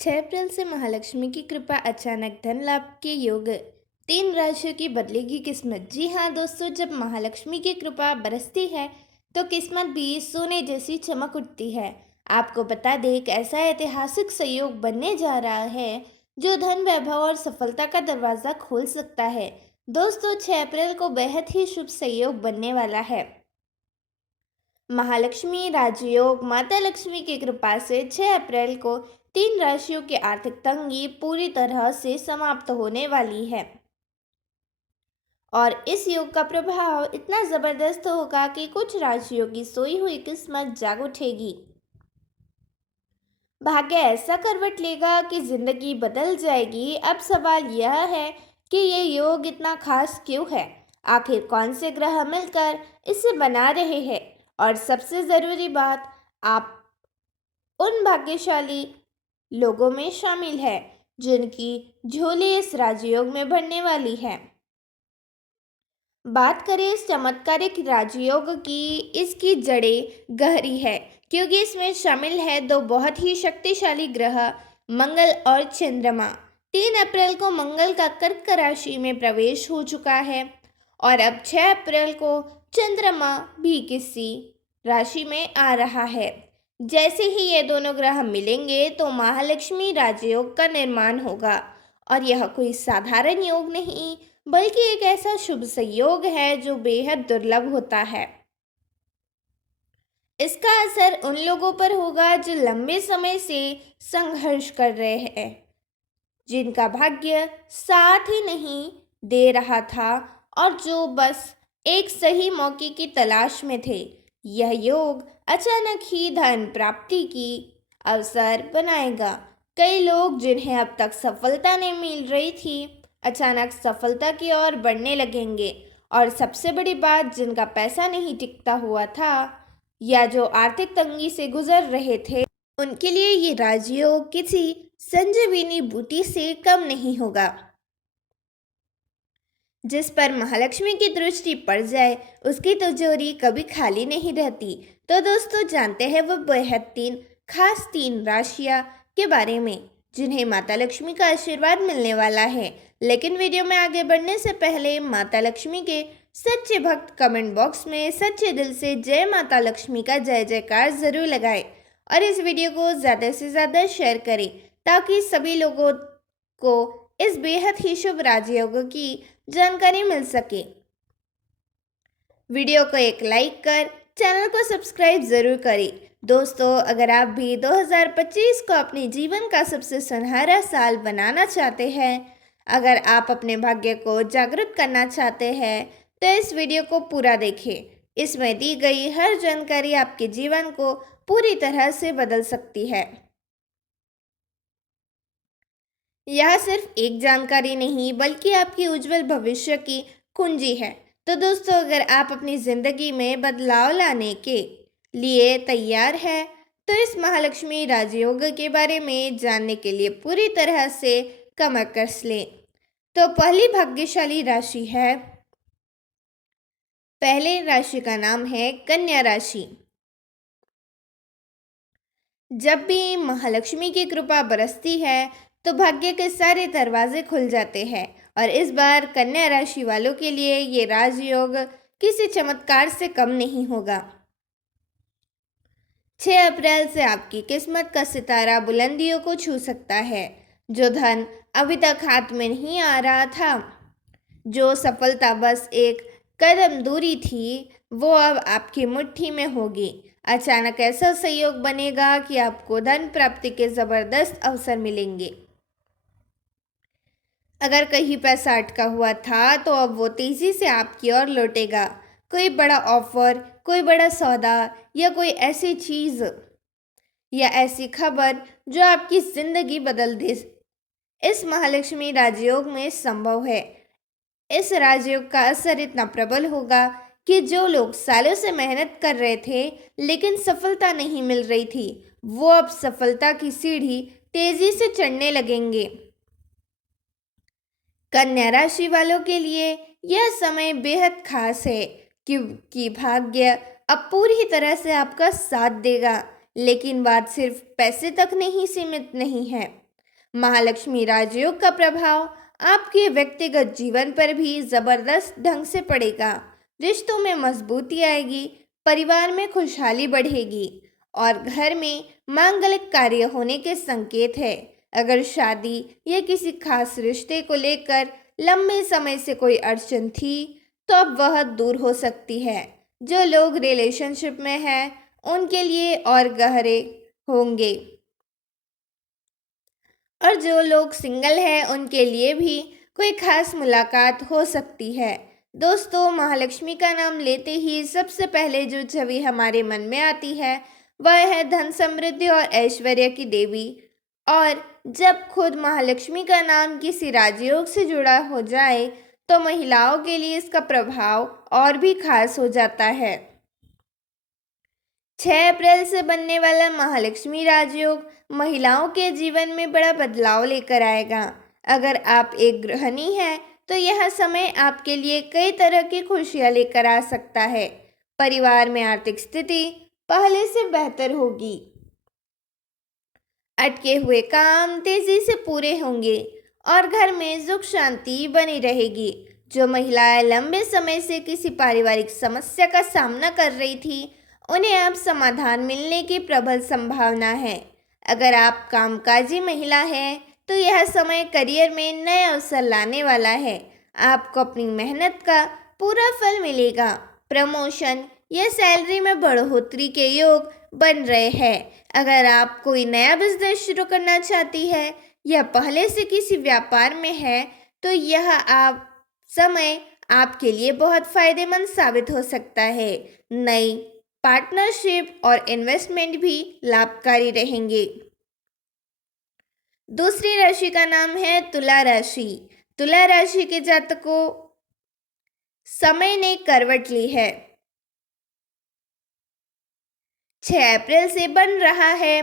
6 अप्रैल से महालक्ष्मी की कृपा, अचानक धन लाभ के योग। 3 राशियों की बदलेगी किस्मत। जी हाँ दोस्तों, जब महालक्ष्मी की कृपा बरसती है तो किस्मत भी सोने जैसी चमक उठती है। आपको बता दें, एक ऐसा ऐतिहासिक संयोग बनने जा रहा है जो धन, वैभव और सफलता का दरवाजा खोल सकता है। दोस्तों, 6 अप्रैल को बेहद ही शुभ संयोग बनने वाला है। महालक्ष्मी राजयोग। माता लक्ष्मी की कृपा से 6 अप्रैल को 3 राशियों की आर्थिक तंगी पूरी तरह से समाप्त होने वाली है और इस योग का प्रभाव इतना जबरदस्त होगा कि कुछ राशियों की सोई हुई किस्मत जाग उठेगी। भाग्य ऐसा करवट लेगा कि जिंदगी बदल जाएगी। अब सवाल यह है कि ये योग इतना खास क्यों है? आखिर कौन से ग्रह मिलकर इसे बना रहे हैं? और सबसे ज़रूरी बात, आप उन भाग्यशाली लोगों में शामिल है जिनकी झोली इस राजयोग में भरने वाली है। बात करें इस चमत्कारिक राजयोग की, इसकी जड़ें गहरी है क्योंकि इसमें शामिल है दो बहुत ही शक्तिशाली ग्रह, मंगल और चंद्रमा। 3 अप्रैल को मंगल का कर्क राशि में प्रवेश हो चुका है और अब 6 अप्रैल को चंद्रमा भी किसी राशि में आ रहा है। जैसे ही ये दोनों ग्रह मिलेंगे तो महालक्ष्मी राजयोग का निर्माण होगा और यह कोई साधारण योग नहीं बल्कि एक ऐसा शुभ संयोग है जो बेहद दुर्लभ होता है। इसका असर उन लोगों पर होगा जो लंबे समय से संघर्ष कर रहे हैं, जिनका भाग्य साथ ही नहीं दे रहा था और जो बस एक सही मौके की तलाश में थे। यह योग अचानक ही धन प्राप्ति की अवसर बनाएगा। कई लोग जिन्हें अब तक सफलता नहीं मिल रही थी, अचानक सफलता की ओर बढ़ने लगेंगे और सबसे बड़ी बात, जिनका पैसा नहीं टिकता हुआ था या जो आर्थिक तंगी से गुजर रहे थे, उनके लिए ये राजयोग किसी संजीवनी बूटी से कम नहीं होगा। जिस पर महालक्ष्मी की दृष्टि पड़ जाए उसकी तिजोरी कभी खाली नहीं रहती। तो दोस्तों, जानते हैं वो बेहद 3 राशियां के बारे में जिन्हें माता लक्ष्मी का आशीर्वाद मिलने वाला है। लेकिन वीडियो में आगे बढ़ने से पहले माता लक्ष्मी के सच्चे भक्त कमेंट बॉक्स में सच्चे दिल से जय माता लक्ष्मी का जय जयकार जरूर लगाएं और इस वीडियो को ज़्यादा से ज़्यादा शेयर करें ताकि सभी लोगों को इस बेहद ही शुभ राजयोग की जानकारी मिल सके। वीडियो को एक लाइक कर चैनल को सब्सक्राइब जरूर करें। दोस्तों, अगर आप भी 2025 को अपने जीवन का सबसे सुनहरा साल बनाना चाहते हैं, अगर आप अपने भाग्य को जागृत करना चाहते हैं, तो इस वीडियो को पूरा देखें। इसमें दी गई हर जानकारी आपके जीवन को पूरी तरह से बदल सकती है। यह सिर्फ एक जानकारी नहीं बल्कि आपके उज्जवल भविष्य की कुंजी है। तो दोस्तों, अगर आप अपनी ज़िंदगी में बदलाव लाने के लिए तैयार हैं तो इस महालक्ष्मी राजयोग के बारे में जानने के लिए पूरी तरह से कमर कस लें। तो पहली भाग्यशाली राशि है, पहले राशि का नाम है कन्या राशि। जब भी महालक्ष्मी की कृपा बरसती है तो भाग्य के सारे दरवाजे खुल जाते हैं और इस बार कन्या राशि वालों के लिए ये राजयोग किसी चमत्कार से कम नहीं होगा। 6 अप्रैल से आपकी किस्मत का सितारा बुलंदियों को छू सकता है। जो धन अभी तक हाथ में नहीं आ रहा था, जो सफलता बस एक कदम दूरी थी, वो अब आपकी मुट्ठी में होगी। अचानक ऐसा संयोग बनेगा कि आपको धन प्राप्ति के ज़बरदस्त अवसर मिलेंगे। अगर कहीं पैसा अटका हुआ था तो अब वो तेज़ी से आपकी ओर लौटेगा। कोई बड़ा ऑफर, कोई बड़ा सौदा या कोई ऐसी चीज़ या ऐसी खबर जो आपकी ज़िंदगी बदल दे, इस महालक्ष्मी राजयोग में संभव है। इस राजयोग का असर इतना प्रबल होगा कि जो लोग सालों से मेहनत कर रहे थे लेकिन सफलता नहीं मिल रही थी, वो अब सफलता की सीढ़ी तेज़ी से चढ़ने लगेंगे। कन्या राशि वालों के लिए यह समय बेहद खास है क्योंकि भाग्य अब पूरी तरह से आपका साथ देगा। लेकिन बात सिर्फ पैसे तक नहीं सीमित नहीं है। महालक्ष्मी राजयोग का प्रभाव आपके व्यक्तिगत जीवन पर भी जबरदस्त ढंग से पड़ेगा। रिश्तों में मजबूती आएगी, परिवार में खुशहाली बढ़ेगी और घर में मांगलिक कार्य होने के संकेत है। अगर शादी या किसी खास रिश्ते को लेकर लंबे समय से कोई अड़चन थी तो अब वह दूर हो सकती है। जो लोग रिलेशनशिप में हैं उनके लिए और गहरे होंगे और जो लोग सिंगल हैं उनके लिए भी कोई खास मुलाकात हो सकती है। दोस्तों, महालक्ष्मी का नाम लेते ही सबसे पहले जो छवि हमारे मन में आती है वह है धन समृद्धि और ऐश्वर्य की देवी। और जब खुद महालक्ष्मी का नाम किसी राजयोग से जुड़ा हो जाए तो महिलाओं के लिए इसका प्रभाव और भी खास हो जाता है। 6 अप्रैल से बनने वाला महालक्ष्मी राजयोग महिलाओं के जीवन में बड़ा बदलाव लेकर आएगा। अगर आप एक गृहिणी हैं तो यह समय आपके लिए कई तरह की खुशियां लेकर आ सकता है। परिवार में आर्थिक स्थिति पहले से बेहतर होगी, अटके हुए काम तेजी से पूरे होंगे और घर में सुख शांति बनी रहेगी। जो महिलाएं लंबे समय से किसी पारिवारिक समस्या का सामना कर रही थी उन्हें अब समाधान मिलने की प्रबल संभावना है। अगर आप कामकाजी महिला हैं तो यह समय करियर में नए अवसर लाने वाला है। आपको अपनी मेहनत का पूरा फल मिलेगा। प्रमोशन या सैलरी में बढ़ोतरी के योग बन रहे हैं। अगर आप कोई नया बिजनेस शुरू करना चाहती है या पहले से किसी व्यापार में है तो यह आप समय आपके लिए बहुत फायदेमंद साबित हो सकता है। नई पार्टनरशिप और इन्वेस्टमेंट भी लाभकारी रहेंगे। दूसरी राशि का नाम है तुला राशि। तुला राशि के जातकों, समय ने करवट ली है। 6 अप्रैल से बन रहा है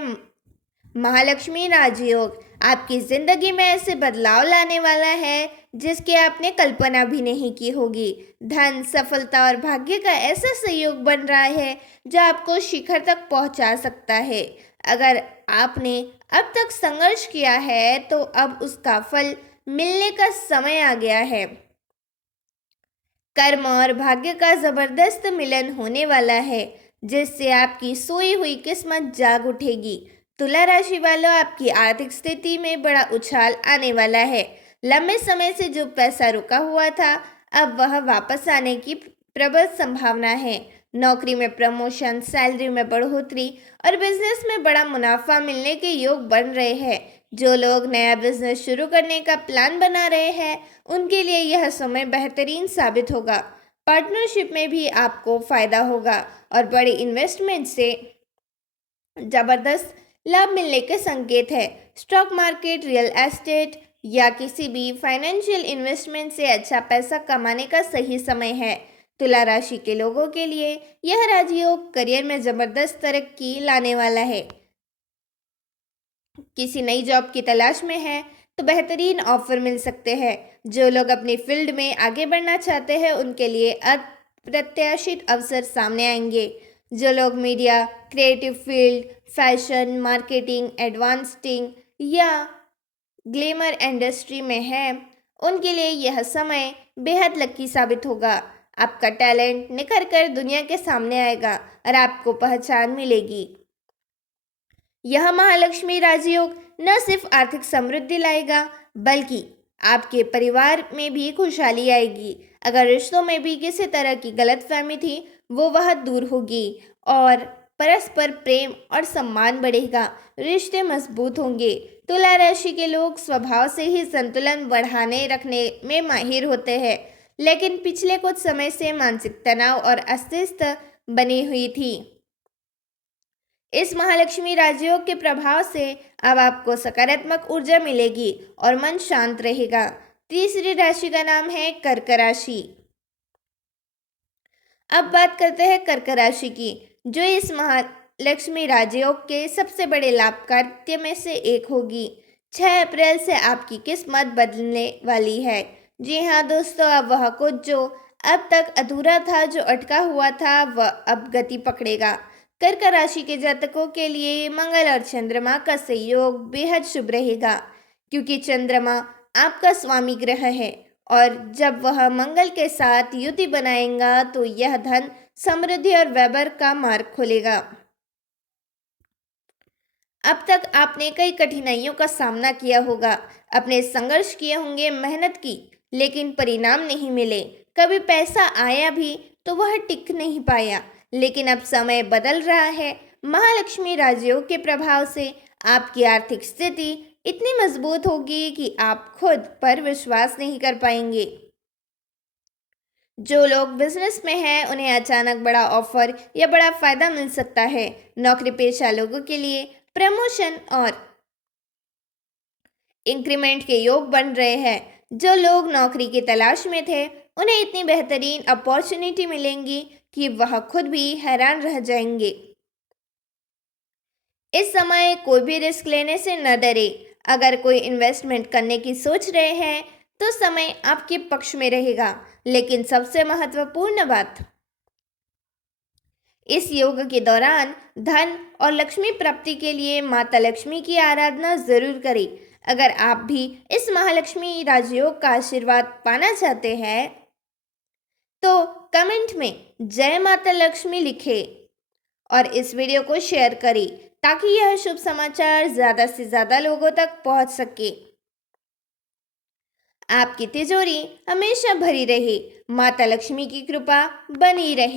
महालक्ष्मी राजयोग आपकी जिंदगी में ऐसे बदलाव लाने वाला है जिसकी आपने कल्पना भी नहीं की होगी। धन, सफलता और भाग्य का ऐसा संयोग बन रहा है जो आपको शिखर तक पहुंचा सकता है। अगर आपने अब तक संघर्ष किया है तो अब उसका फल मिलने का समय आ गया है। कर्म और भाग्य का जबरदस्त मिलन होने वाला है जिससे आपकी सोई हुई किस्मत जाग उठेगी। तुला राशि वालों, आपकी आर्थिक स्थिति में बड़ा उछाल आने वाला है। लंबे समय से जो पैसा रुका हुआ था अब वह वापस आने की प्रबल संभावना है। नौकरी में प्रमोशन, सैलरी में बढ़ोतरी और बिजनेस में बड़ा मुनाफा मिलने के योग बन रहे हैं। जो लोग नया बिजनेस शुरू करने का प्लान बना रहे हैं उनके लिए यह समय बेहतरीन साबित होगा। पार्टनरशिप में भी आपको फायदा होगा और बड़े इन्वेस्टमेंट से जबरदस्त लाभ मिलने के संकेत है। स्टॉक मार्केट, रियल एस्टेट या किसी भी फाइनेंशियल इन्वेस्टमेंट से अच्छा पैसा कमाने का सही समय है। तुला राशि के लोगों के लिए यह राजयोग करियर में जबरदस्त तरक्की लाने वाला है। किसी नई जॉब की तलाश में है तो बेहतरीन ऑफर मिल सकते हैं। जो लोग अपनी फील्ड में आगे बढ़ना चाहते हैं उनके लिए अप्रत्याशित अवसर सामने आएंगे। जो लोग media, creative field, fashion, marketing, advancing या ग्लैमर इंडस्ट्री में है उनके लिए यह समय बेहद लकी साबित होगा। आपका टैलेंट निखर कर दुनिया के सामने आएगा और आपको पहचान मिलेगी। यह महालक्ष्मी राजयोग न सिर्फ आर्थिक समृद्धि लाएगा बल्कि आपके परिवार में भी खुशहाली आएगी। अगर रिश्तों में भी किसी तरह की गलतफहमी थी वह दूर होगी और परस्पर प्रेम और सम्मान बढ़ेगा। रिश्ते मजबूत होंगे। तुला राशि के लोग स्वभाव से ही संतुलन बढ़ाने रखने में माहिर होते हैं, लेकिन पिछले कुछ समय से मानसिक तनाव और अस्थिरता बनी हुई थी। इस महालक्ष्मी राजयोग के प्रभाव से अब आपको सकारात्मक ऊर्जा मिलेगी और मन शांत रहेगा। तीसरी राशि का नाम है कर्क राशि। अब बात करते हैं कर्क राशि की, जो इस महालक्ष्मी राजयोग के सबसे बड़े लाभकार्य में से एक होगी। 6 अप्रैल से आपकी किस्मत बदलने वाली है। जी हाँ दोस्तों, अब वह कुछ जो अब तक अधूरा था, जो अटका हुआ था, वह अब गति पकड़ेगा। कर्क राशि के जातकों के लिए मंगल और चंद्रमा का संयोग बेहद शुभ रहेगा। क्योंकि चंद्रमा आपका स्वामी ग्रह है और जब वह मंगल के साथ युति बनाएगा तो यह धन, समृद्धि और वैभव का मार्ग खोलेगा। अब तक आपने कई कठिनाइयों का सामना किया होगा, अपने संघर्ष किए होंगे, मेहनत की, लेकिन परिणाम नहीं मिले। कभी पैसा आया भी तो वह टिक नहीं पाया, लेकिन अब समय बदल रहा है। महालक्ष्मी राजयोग के प्रभाव से आपकी आर्थिक स्थिति इतनी मजबूत होगी कि आप खुद पर विश्वास नहीं कर पाएंगे। जो लोग बिजनेस में हैं उन्हें अचानक बड़ा ऑफर या बड़ा फायदा मिल सकता है। नौकरी पेशा लोगों के लिए प्रमोशन और इंक्रीमेंट के योग बन रहे हैं। जो लोग नौकरी की तलाश में थे उन्हें इतनी बेहतरीन अपॉर्चुनिटी मिलेंगी कि वह खुद भी हैरान रह जाएंगे। इस समय कोई भी रिस्क लेने से न डरे। अगर कोई इन्वेस्टमेंट करने की सोच रहे हैं तो समय आपके पक्ष में रहेगा, लेकिन सबसे महत्वपूर्ण बात, इस योग के दौरान धन और लक्ष्मी प्राप्ति के लिए माता लक्ष्मी की आराधना जरूर करें। अगर आप भी इस महालक्ष्मी राजयोग का आशीर्वाद पाना चाहते हैं तो कमेंट में जय माता लक्ष्मी लिखें और इस वीडियो को शेयर करें ताकि यह शुभ समाचार ज़्यादा से ज़्यादा लोगों तक पहुंच सके। आपकी तिजोरी हमेशा भरी रहे, माता लक्ष्मी की कृपा बनी रहे।